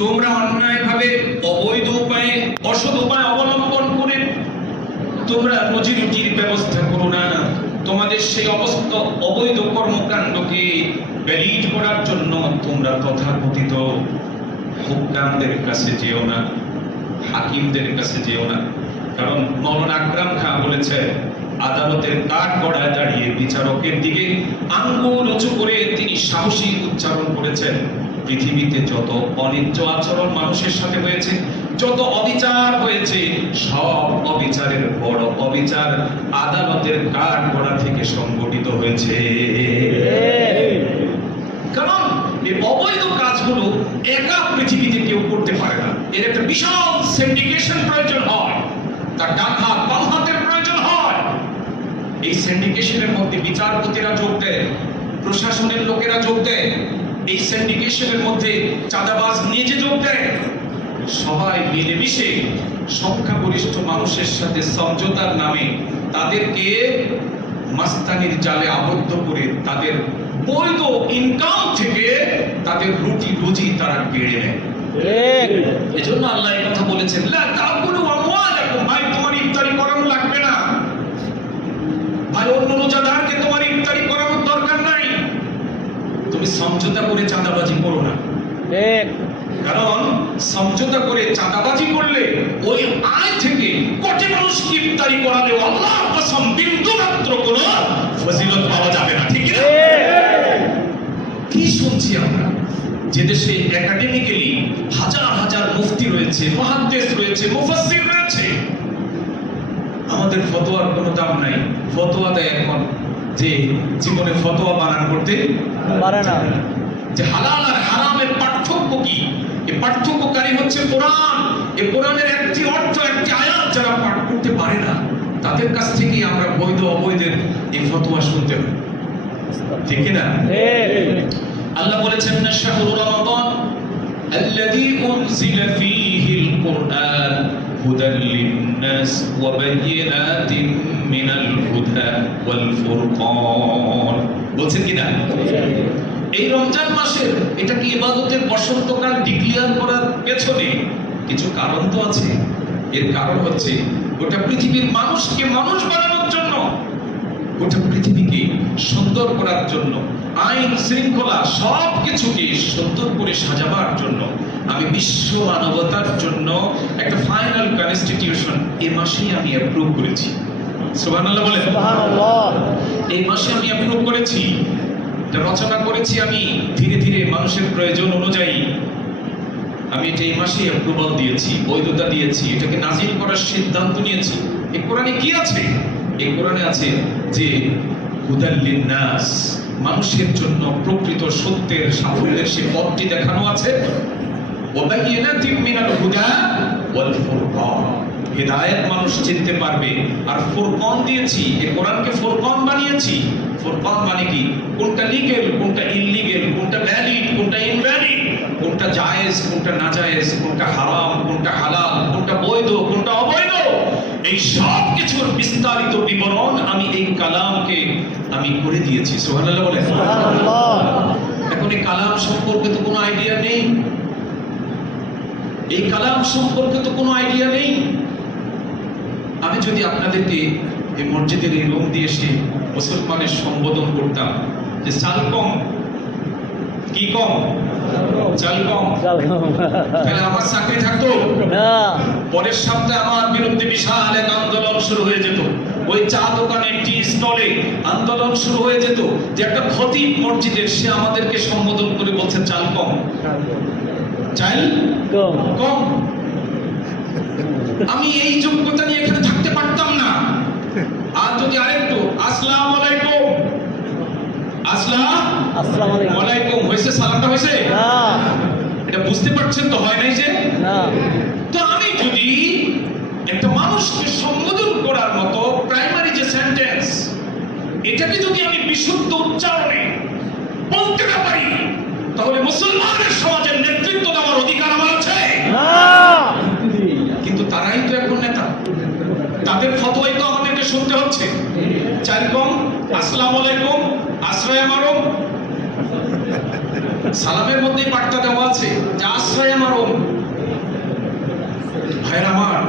তোমরা অন্যায়ভাবে অবৈধ উপায়ে অসৎ উপায় অবলম্বন করে তোমরা রুজি রুটির ব্যবস্থা করো না। তোমাদের সেই অবৈধ কর্মকাণ্ডকে ভ্যালিড করার জন্য তোমরা তথাকথিত হুক্কামদের কাছে যেও না, হাকিমদের কাছে যেও না। কারণ মৌলানা আকরাম খান বলেছে, আদালতের কাঠ গড়ায় দাঁড়িয়ে বিচারকের দিকে আঙ্গুল উঁচু করে তিনি সাহসী উচ্চারণ করেছেন, পৃথিবীতে যত অনিচ্ছ আচরণ মানুষের সাথে হয়েছে, যত অবিচার হয়েছে, সব অবিচারের বড় অবিচার আদালতের কাঠ গড়া থেকে সংগঠিত হয়েছে। কারণ এই অবৈধ কাজগুলো একা পৃথিবীতে কেউ করতে পারে না। এর একটা বিশাল সিন্ডিকেশন প্রয়োজন হয়, তার ডান হাত বাম হাতের প্রয়োজন হয়। এই সিন্ডিকেশনের মধ্যে বিচারপতিরা যোগ দেয়, প্রশাসনের লোকেরা যোগ দেয়, এই সিন্ডিকেশনের মধ্যে চাঁদাবাজ নিজে যোগ দেয়। সবাই মিলেমিশে সংখ্যাগরিষ্ঠ মানুষের সাথে সমঝোতার নামে তাদেরকে মাস্তানির জালে আবদ্ধ করে তাদের বৈধ ইনকাম থেকে তাদের রুটি রুজি তারা কেড়ে নেয়। এজন্য আল্লাহ এই কথা বলেছেন, লা তাকুলু আমওয়ালাকুম, ভাই তোমার ইফতারি করানো লাগবে না, ভাই অন্য রোজাদারকে তোমার ইফতারি করানোর দরকার নাই। তুমি সমঝোতা করে চাঁদাবাজি করো না। কারণ সমঝোতা করে চাঁদাবাজি করলে ওই আয় থেকে কোটি মানুষকে ইফতারি করালে আল্লাহর কসম বিন্দু মাত্র কোনো ফজিলত পাওয়া যাবে না। ঠিক না? কি শুনছি আমরা যে দেশে একাডেমিক্যালি হাজার হাজার মুফতি রয়েছে, মুহাদ্দিস রয়েছে, মুফাসসির রয়েছে, আমাদের ফতোয়ার কোনো দাম নাই। ফতোয়া দেয় এখন যে জীবনে ফতোয়া বানান করতে পারে না, যে হালাল আর হারামের পার্থক্য কি, এই পার্থক্যকারী হচ্ছে কোরআন। এই কোরআনের একটি অর্থ, একটি আয়াত যারা পাঠ করতে পারে না, তাদের কাছ থেকেই আমরা বৈধ অবৈধের এই ফতোয়া শুনতে হয়। ঠিক না? আল্লাহ বলেছেন, না শাহরু রমাদান আল্লাযী উনজিলা ফীহিল কুরআন হুদাল লিন-নাস ওয়া বায়িনাতিন মিনাল হুদা ওয়াল ফুরকান। বলছেন কি না? এই রমজান মাসের এটাকে ইবাদতের বসন্তকাল ডিক্লেয়ার করার পেছনে কিছু কারণ তো আছে। এর কারণ হচ্ছে গোটা পৃথিবীর মানুষকে মানুষ বানানোর জন্য, গোটা পৃথিবীকে সুন্দর করার জন্য, আইন শৃঙ্খলা সবকিছুকে সুন্দর করে সাজাবার জন্য আমি বিশ্ব মানবতার জন্য একটা ফাইনাল কনস্টিটিউশন এই মাসেই আমি অ্যাপ্রুভ করেছি। সুবহানাল্লাহ বলেন। সুবহানাল্লাহ। এই মাসে আমি অ্যাপ্রুভ করেছি, রচনা করেছি আমি ধীরে ধীরে মানুষের প্রয়োজন অনুযায়ী। আমি এটা এই মাসে অ্যাপ্রুভাল দিয়েছি, বৈধতা দিয়েছি, এটাকে নাজিল করার সিদ্ধান্ত নিয়েছি। এই কোরআনে কি আছে? এই কোরআনে আছে যে হুদাল লিন-নাস, মানুষের জন্য প্রকৃত সত্যের সাফল্যের সে পথটি দেখানো আছে। ওয়া বায়িনাতিন মিনাল হুদা ওয়াল ফুরকান, হিদায়াত মানুষ চিনতে পারবে। আর ফুরকান দিয়েছি, এই কোরআনকে ফুরকান বানিয়েছি। ফুরকান মানে কি? কোনটা লিগ্যাল, কোনটা ইললিগ্যাল, কোনটা ভ্যালিড, কোনটা ইনভ্যালিড, কোনটা জায়েজ, কোনটা নাজায়েজ, কোনটা হারাম, কোনটা হালাল, কোনটা বৈধ, কোনটা অবৈধ, এই সব কিছুর বিস্তারিত বিবরণ আমি এই কালামকে আমি করে দিয়েছি। সুবহানাল্লাহ বলেন। সুবহানাল্লাহ। এখন এই কালাম সম্পর্কে তো কোনো আইডিয়া নেই, এই কালাম সম্পর্কে তো কোনো আইডিয়া নেই। আমি যদি আপনাদেরকে এই মসজিদের এই রুম দিয়ে এসে মুসলমানের সম্বোধন করতাম যে চাল কম, কি কম? চাল কম, তাহলে আমার চাকরি থাকতো না। পরের সপ্তাহে আমার বিরুদ্ধে বিশাল এক আন্দোলন শুরু হয়ে যেত, ওই চা দোকানে, টি স্টলে আন্দোলন শুরু হয়ে যেত যে একটা খতিব মসজিদের, সে আমাদেরকে সম্বোধন করে বলছে চাল কম, চাল কম। আমি এই যোগ্যতা নিয়ে এখানে থাকতে পারতাম না। আর যদি আরেকটু আসসালামু আলাইকুম, আসসালামু আলাইকুম হয়েছে, সালামটা হয়েছে না, এটা বুঝতে পারছেন তো? হয় নাই যে না। তো আমি যদি একটা মানুষকে সম্বোধন করার মতো প্রাইমারি যে সেন্টেন্স, এটাকে যদি আমি বিশুদ্ধ উচ্চারণে বলতে না পারি, তাহলে মুসলমানের সমাজের নেতৃত্ব দেওয়ার অধিকার আমার আছে না। কিন্তু তারাই তো এখন নেতা, তাদের ফতোয়াই তো আমাদেরকে শুনতে হচ্ছে। চাল কম, আসসালামু আলাইকুম, আশ্রয় মারো, সালামের মধ্যেই বার্তা দেওয়া আছে যে আশ্রয় আমার ওম। ভাইয়ের আমার,